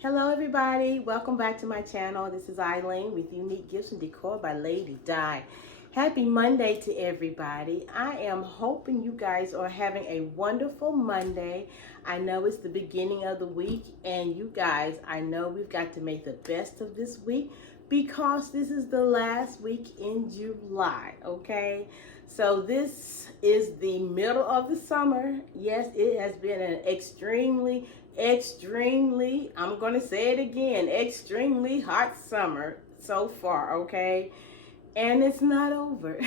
Hello everybody, welcome back to my channel. This is Eileen with Unique Gifts and Decor by Lady Di. Happy Monday to everybody. I am hoping you guys are having a wonderful Monday. I know it's the beginning of the week, and you guys, I know we've got to make the best of this week because this is the last week in July, okay? So this is the middle of the summer. Yes, it has been an extremely, I'm going to say it again, extremely hot summer so far, okay? And it's not over.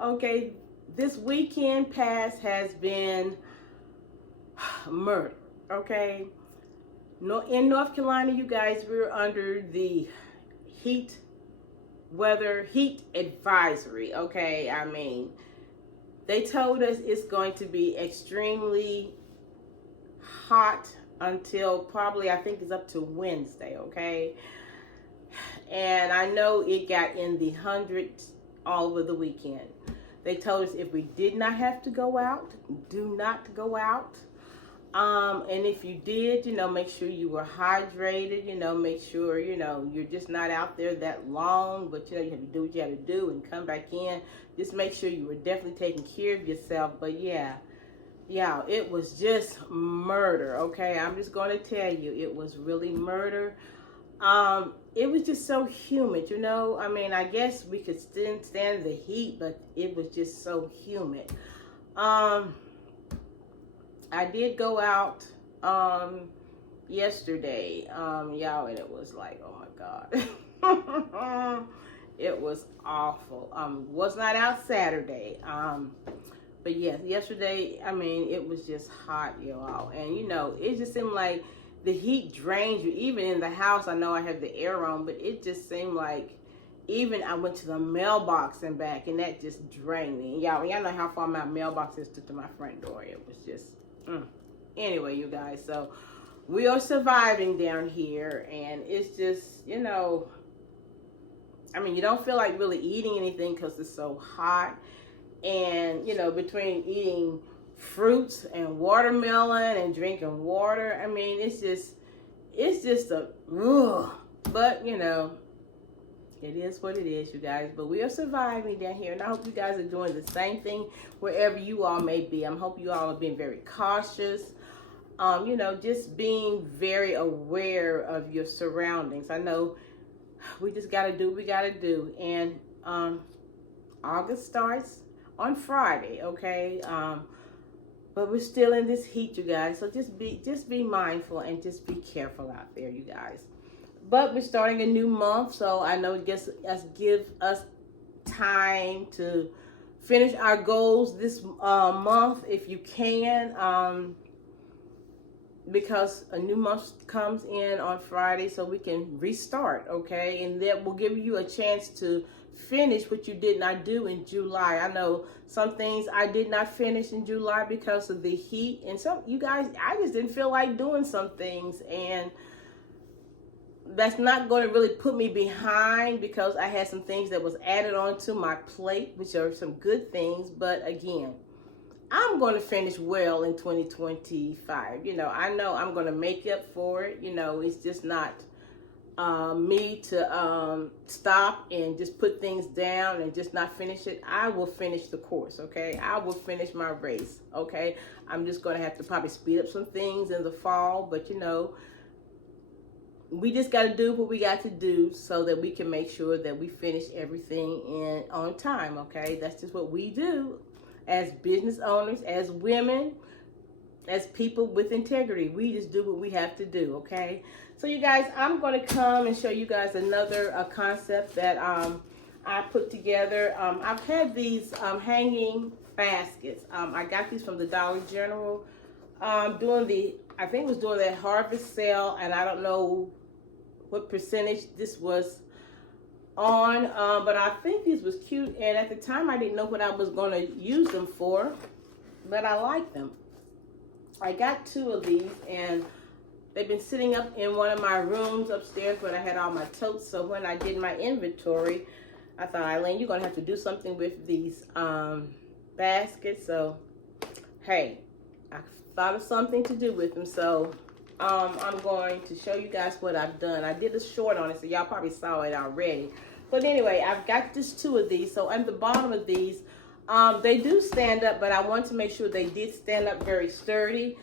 Okay, this weekend past has been murder, okay? No, in North Carolina, you guys, we're under the heat advisory, okay? I mean, they told us it's going to be extremely hot until probably, I think it's up to Wednesday, okay? And I know it got in the hundreds all over the weekend. They told us if we did not have to go out, do not go out. And if you did, make sure you were hydrated, make sure, you're just not out there that long, but, you have to do what you have to do and come back in. Just make sure you were definitely taking care of yourself. But yeah, it was just murder, okay? I'm just going to tell you, it was really murder. It was just so humid, I mean, I guess we could still stand the heat, but it was just so humid. I did go out yesterday, y'all, and it was like, oh my God. It was awful. Was not out Saturday. But yes, yesterday, I mean, it was just hot, y'all. And it just seemed like the heat drains you. Even in the house, I know I have the air on, but it just seemed like even I went to the mailbox and back, and that just drained me. Y'all know how far my mailbox is to my front door. It was just, Anyway, you guys, so we are surviving down here, and it's just, I mean, you don't feel like really eating anything because it's so hot. And, between eating fruits and watermelon and drinking water, I mean, it's just a, ugh. But, it is what it is, you guys. But we are surviving down here, and I hope you guys are doing the same thing wherever you all may be. I hope you all are being very cautious. Just being very aware of your surroundings. I know we just got to do what we got to do. And August starts on Friday, okay? But we're still in this heat, you guys. So just be mindful and just be careful out there, you guys. But we're starting a new month, so I know it gives us time to finish our goals this month if you can. Because a new month comes in on Friday, so we can restart, okay? And that will give you a chance to finish what you did not do in July. I know some things I did not finish in July because of the heat, and some, you guys, I just didn't feel like doing some things, and that's not going to really put me behind because I had some things that was added onto my plate, which are some good things. But again, I'm going to finish well in 2025. I know I'm going to make up for it. It's just not me to stop and just put things down and just not finish it. I will finish the course, okay? I will finish my race, okay? I'm just going to have to probably speed up some things in the fall, but we just got to do what we got to do so that we can make sure that we finish everything on time, okay? That's just what we do as business owners, as women, as people with integrity. We just do what we have to do, okay? So you guys, I'm going to come and show you guys another concept that I put together. I've had these hanging baskets. I got these from the Dollar General I think it was doing that harvest sale, and I don't know what percentage this was on, but I think these was cute, and at the time I didn't know what I was going to use them for, but I like them. I got 2 of these, and they've been sitting up in one of my rooms upstairs when I had all my totes. So when I did my inventory, I thought, Eileen, you're going to have to do something with these baskets. So, hey, I thought of something to do with them. So I'm going to show you guys what I've done. I did a short on it, so y'all probably saw it already. But anyway, I've got just two of these. So at the bottom of these, they do stand up, but I want to make sure they did stand up very sturdy.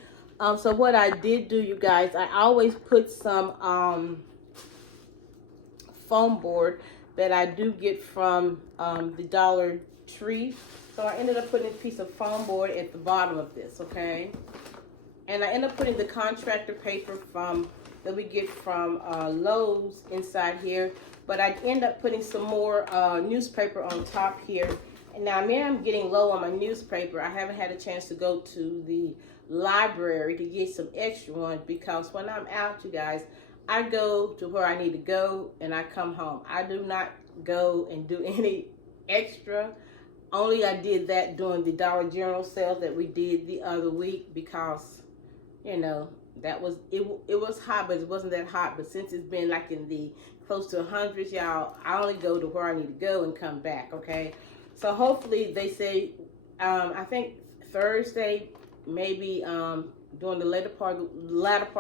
So what I did do, you guys, I always put some foam board that I do get from the Dollar Tree. So I ended up putting a piece of foam board at the bottom of this, okay? And I end up putting the contractor paper that we get from Lowe's inside here. But I end up putting some more newspaper on top here. And now, I'm getting low on my newspaper. I haven't had a chance to go to the library to get some extra ones, because when I'm out, you guys, I go to where I need to go and I come home. I do not go and do any extra. Only I did that during the Dollar General sales that we did the other week, because, you know, that was, it was hot, but it wasn't that hot. But since it's been like in the close to 100s, y'all, I only go to where I need to go and come back, okay? So hopefully, they say, I think Thursday, maybe during the latter part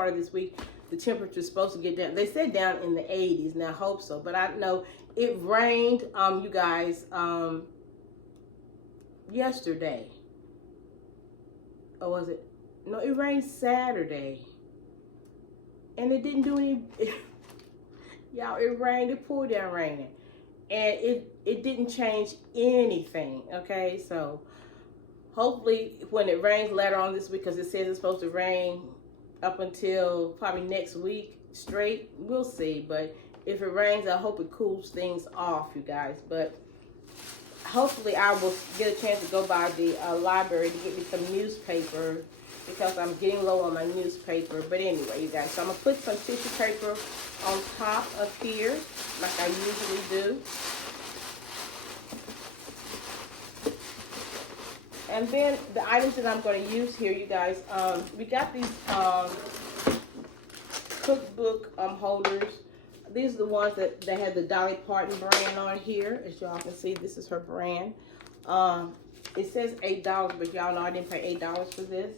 of this week, the temperature is supposed to get down. They said down in the 80s. Now, I hope so. But I know it rained, you guys, yesterday. Or was it? No, it rained Saturday. And it didn't do any... Y'all, it rained. It poured down raining. And it didn't change anything, okay? So, hopefully, when it rains later on this week, because it says it's supposed to rain up until probably next week straight, we'll see. But if it rains, I hope it cools things off, you guys. But hopefully I will get a chance to go by the library to get me some newspaper, because I'm getting low on my newspaper. But anyway, you guys, so I'm going to put some tissue paper on top of here, like I usually do. And then the items that I'm going to use here, you guys, we got these cookbook holders. These are the ones that have the Dolly Parton brand on here. As y'all can see, this is her brand. It says $8, but y'all know I didn't pay $8 for this.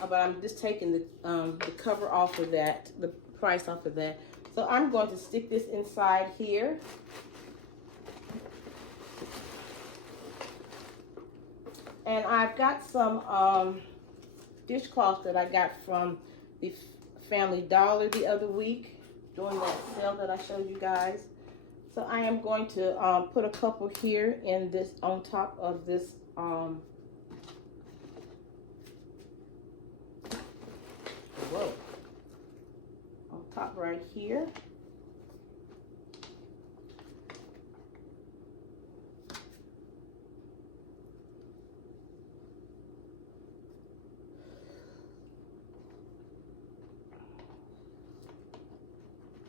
But I'm just taking the cover off of that, the price off of that. So I'm going to stick this inside here. And I've got some dishcloths that I got from the Family Dollar the other week during that sale that I showed you guys. So I am going to put a couple here in this, on top of this whoa, on top right here.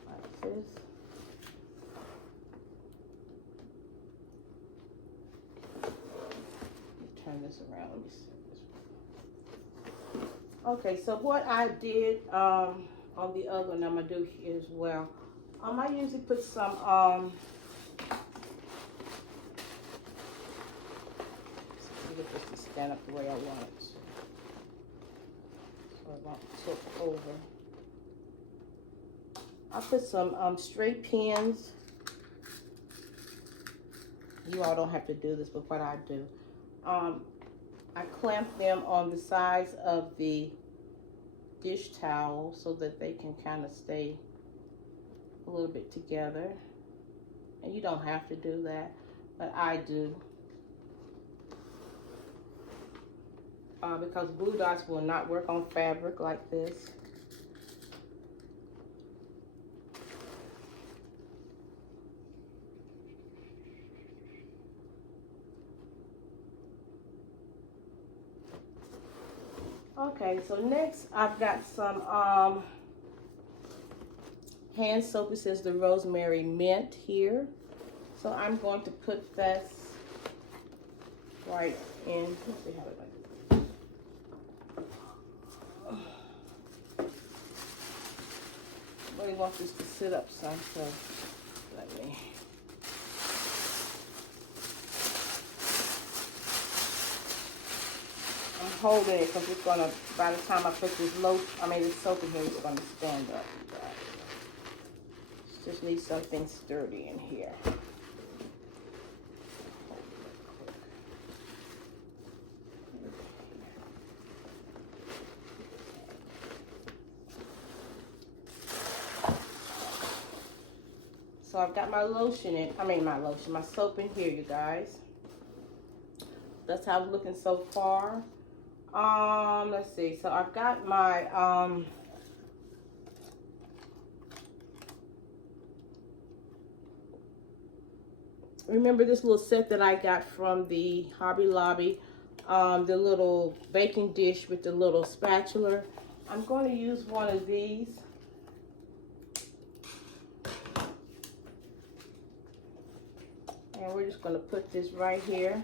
Like this. Turn this around. Let me see. Okay, so what I did on the other one, I'm gonna do here as well. I usually put some get this to stand up the way I want it, so it won't tip over. I put some straight pins. You all don't have to do this, but what I do, I clamp them on the sides of the dish towel so that they can kind of stay a little bit together. And you don't have to do that, but I do. Because glue dots will not work on fabric like this. Okay, so next I've got some hand soap. It says the rosemary mint here. So I'm going to put this right in. Let's see how it like. Really want this to sit up some, so let me. I'm holding it because it's gonna, by the time I put this this soap in here, it's gonna stand up. Just need something sturdy in here. So I've got my lotion in, my soap in here, you guys. That's how it's looking so far. Let's see. So I've got my remember this little set that I got from the Hobby Lobby, the little baking dish with the little spatula. I'm going to use one of these. And we're just going to put this right here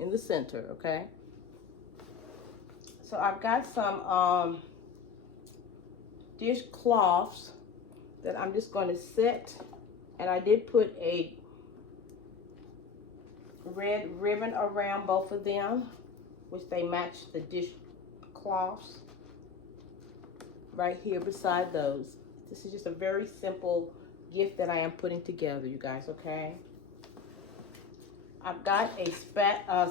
in the center, okay? So I've got some dish cloths that I'm just going to set, and I did put a red ribbon around both of them, which they match the dish cloths right here beside those. This is just a very simple gift that I am putting together, you guys, okay? I've got a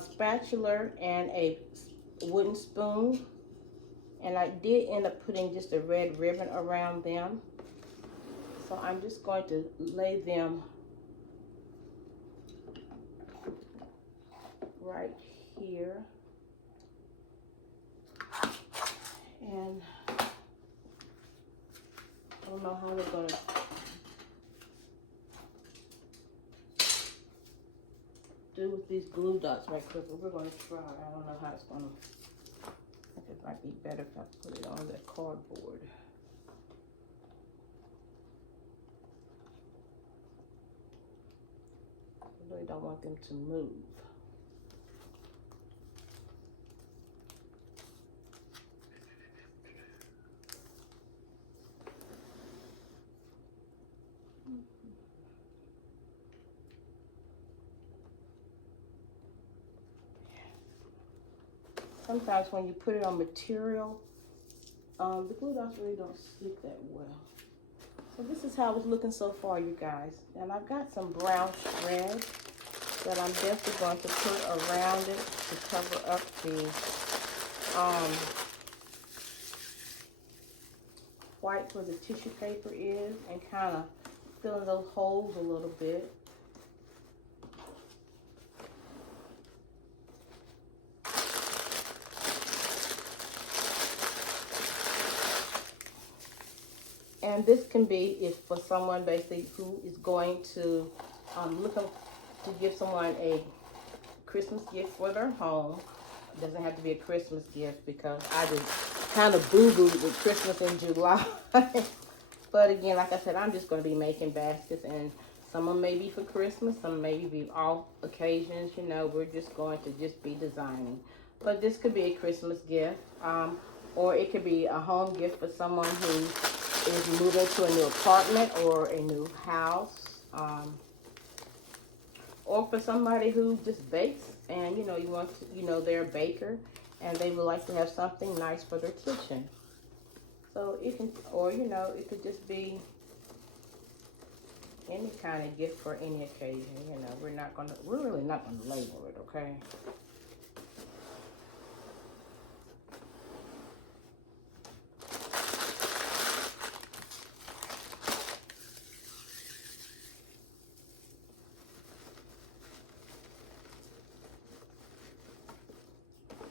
spatula and a wooden spoon, and I did end up putting just a red ribbon around them. So I'm just going to lay them right here. And I don't know how we're going to do with these glue dots right quick, but we're going to try. I don't know how it's going to, I think it might be better if I put it on the cardboard. I really don't want them to move. Sometimes when you put it on material, the glue dots really don't stick that well. So this is how it's looking so far, you guys. And I've got some brown shred that I'm definitely going to put around it to cover up the white where the tissue paper is, and kind of fill in those holes a little bit. And this can be if for someone basically who is going to looking to give someone a Christmas gift for their home. It doesn't have to be a Christmas gift because I just kind of boo-booed with Christmas in July. But again, like I said, I'm just going to be making baskets, and some of them may be for Christmas, some may be all occasions. You know, we're just going to just be designing. But this could be a Christmas gift, or it could be a home gift for someone who is moving to a new apartment or a new house, or for somebody who just bakes and you want to, they're a baker and they would like to have something nice for their kitchen. So it can, or it could just be any kind of gift for any occasion. We're really not gonna label it, okay?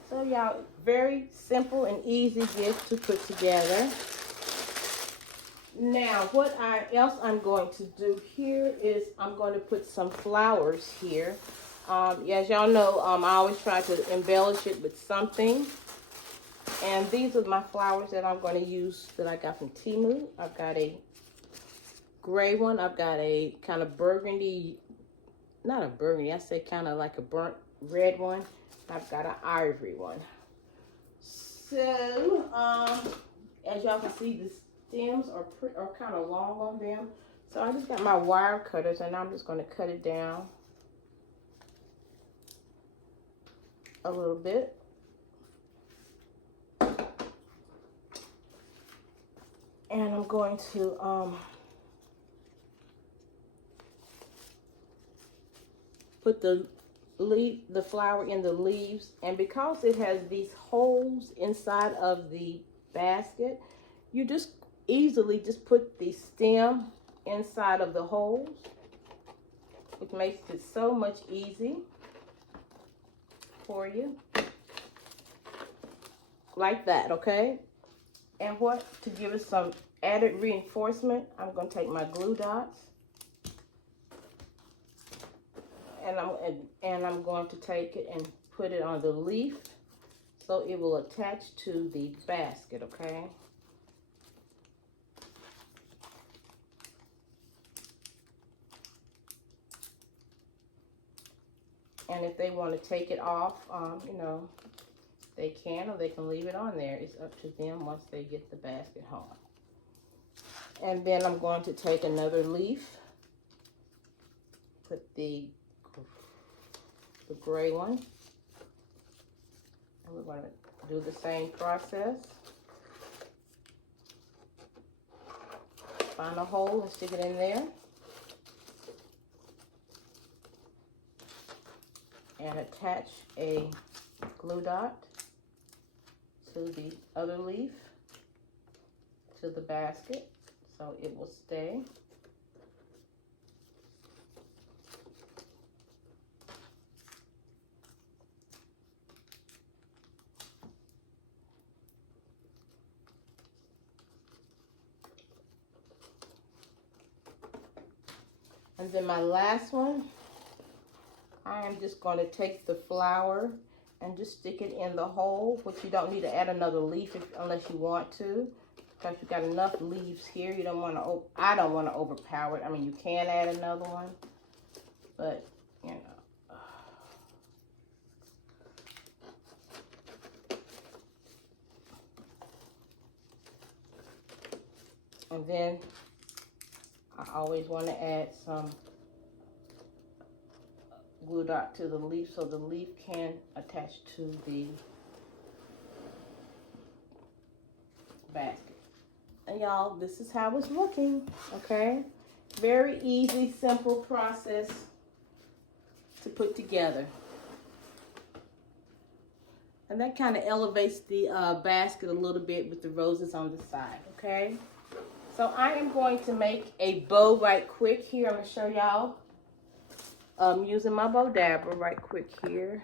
So y'all, very simple and easy gift to put together. Now, what else I'm going to do here is I'm going to put some flowers here. As y'all know, I always try to embellish it with something. And these are my flowers that I'm going to use that I got from Temu. I've got a gray one. I've got a kind of burgundy, not a burgundy, I say kind of like a burnt red one. I've got an ivory one. So, as y'all can see, the stems are kind of long on them. So I just got my wire cutters, and I'm just going to cut it down. a little bit. And I'm going to put the flour in the leaves, and because it has these holes inside of the basket, you just easily just put the stem inside of the holes, which makes it so much easy for you, like that. Okay, and what, to give it some added reinforcement, I'm going to take my glue dots, and I'm going to take it and put it on the leaf so it will attach to the basket. Okay, and if they want to take it off, you know, they can, or they can leave it on there. It's up to them once they get the basket home. And then I'm going to take another leaf, put the gray one, and we're going to do the same process. Find a hole and stick it in there, and attach a glue dot to the other leaf, to the basket, so it will stay. And then my last one, I am just going to take the flour and just stick it in the hole, which you don't need to add another leaf unless you want to, because you got enough leaves here. You don't want to, I don't want to overpower it. I mean, you can add another one, but you know. And then I always want to add some glue dot to the leaf so the leaf can attach to the basket. And y'all, this is how it's looking. Okay, very easy, simple process to put together, and that kind of elevates the basket a little bit with the roses on the side. Okay, so I am going to make a bow right quick here. I'm going to show y'all using my bow dabber right quick here.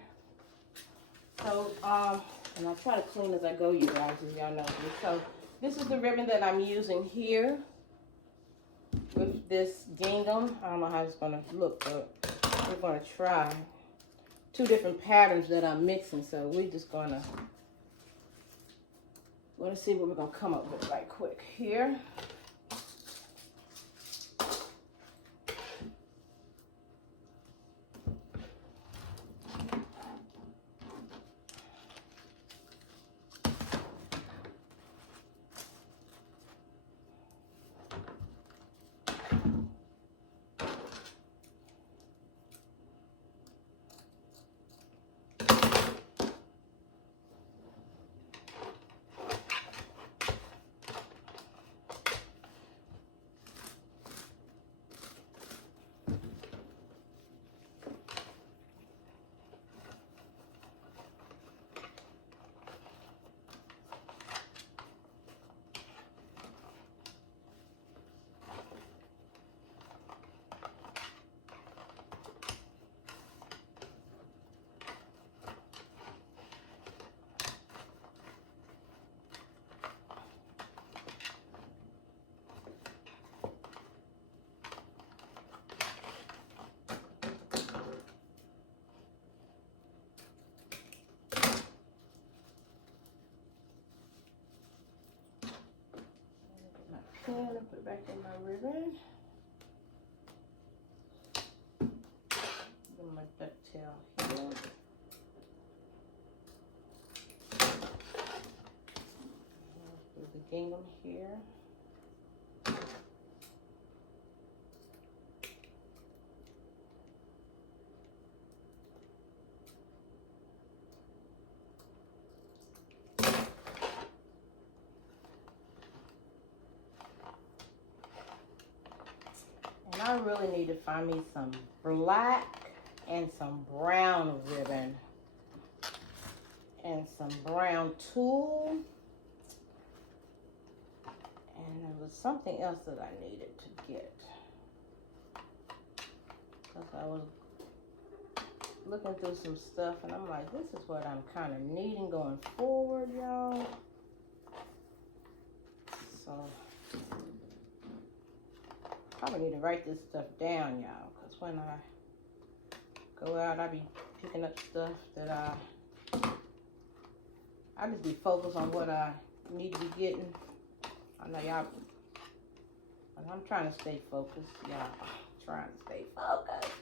So, and I'll try to clean as I go, you guys, as y'all know. So, this is the ribbon that I'm using here with this gingham. I don't know how it's going to look, but we're going to try two different patterns that I'm mixing. So, we're just going to see what we're going to come up with right quick here. And put it back in my ribbon. Put my ducktail here. Put the gingham here. I really need to find me some black and some brown ribbon and some brown tulle. And there was something else that I needed to get. Because I was looking through some stuff and I'm like, this is what I'm kind of needing going forward, y'all. So, probably need to write this stuff down, y'all. Because when I go out, I be picking up stuff that I just be focused on what I need to be getting. I know y'all, I'm trying to stay focused, y'all. Trying to stay focused.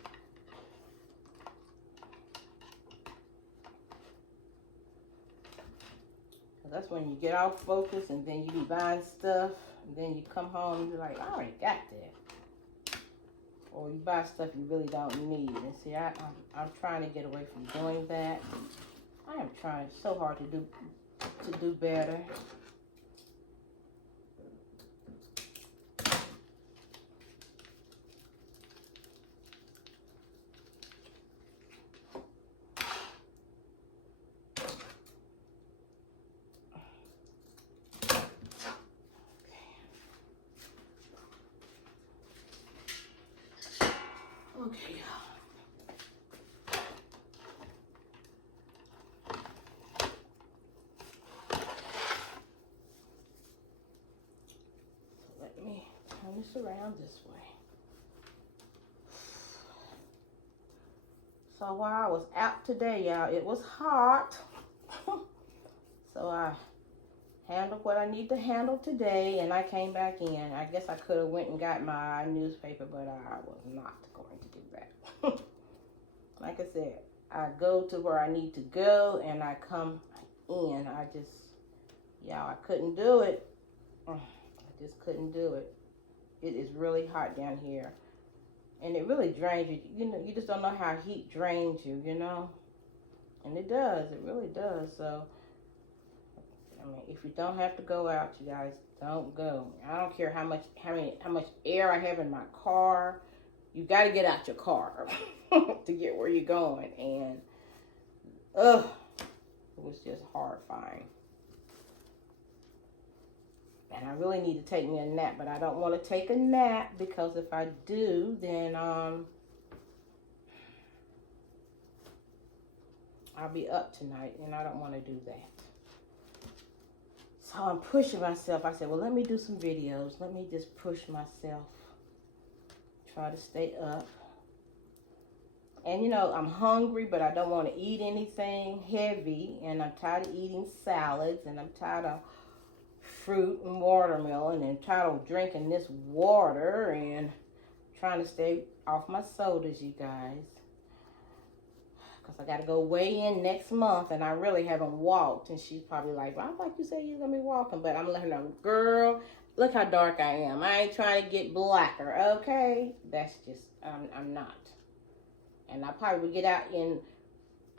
That's when you get off focus and then you be buying stuff and then you come home and you're like, I already got that. Or you buy stuff you really don't need. And see, I'm trying to get away from doing that. I am trying so hard to do better. Okay, so let me turn this around this way. So while I was out today, y'all, it was hot. So I handled what I need to handle today, and I came back in. I guess I could have went and got my newspaper, but I was not going to do that. Like I said, I go to where I need to go, and I come in. Y'all, I couldn't do it. I just couldn't do it. It is really hot down here, and it really drains you. You know, you just don't know how heat drains you, you know? And it does. It really does. So, I mean, if you don't have to go out, you guys, don't go. I don't care how much air I have in my car. You got to get out your car to get where you're going. And, it was just horrifying. And I really need to take me a nap, but I don't want to take a nap because if I do, then I'll be up tonight, and I don't want to do that. So I'm pushing myself. I said, well, let me do some videos. Let me just push myself. Try to stay up. And, you know, I'm hungry, but I don't want to eat anything heavy. And I'm tired of eating salads. And I'm tired of fruit and watermelon. And tired of drinking this water. And trying to stay off my sodas, you guys. Because I got to go weigh in next month. And I really haven't walked. And she's probably like, well, I thought you said you were going to be walking. But I'm letting her know, girl, look how dark I am. I ain't trying to get blacker, okay? That's just, I'm not. And I probably would get out in,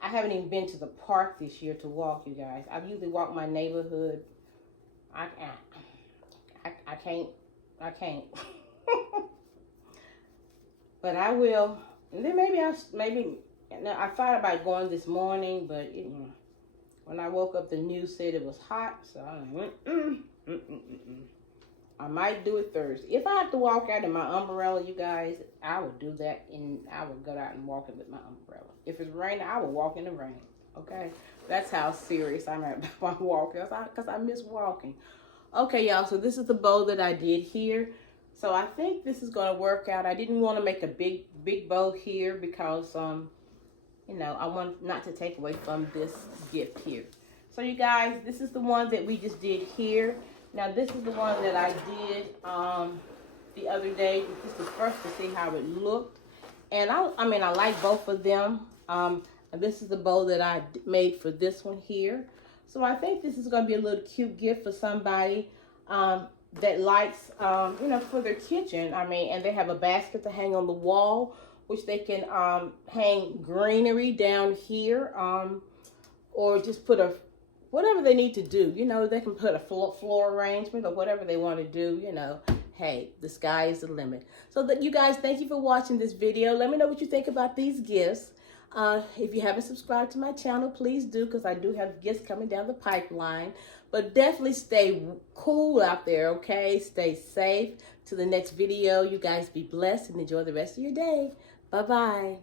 I haven't even been to the park this year to walk, you guys. I usually walk my neighborhood. I can't. But I will. And then maybe, I thought about going this morning, but when I woke up, the news said it was hot, so I went, I might do it Thursday. If I have to walk out in my umbrella, you guys, I will do that, and I will go out and walk it with my umbrella. If it's raining, I will walk in the rain, okay? That's how serious I'm at about walking, because I miss walking. Okay, y'all, so this is the bow that I did here. So I think this is going to work out. I didn't want to make a big bow here because, you know, I want not to take away from this gift here. So you guys, this is the one that we just did here. Now this is the one that I did the other day. This was first to see how it looked. And I mean, I like both of them. And this is the bow that I made for this one here. So I think this is going to be a little cute gift for somebody that likes, you know, for their kitchen. I mean, and they have a basket to hang on the wall, which they can hang greenery down here, or just put whatever they need to do. You know, they can put a floor arrangement or whatever they want to do, you know, hey, the sky is the limit. So that you guys, thank you for watching this video. Let me know what you think about these gifts. If you haven't subscribed to my channel, please do, because I do have gifts coming down the pipeline. But definitely stay cool out there, okay? Stay safe. To the next video, you guys be blessed and enjoy the rest of your day. Bye-bye.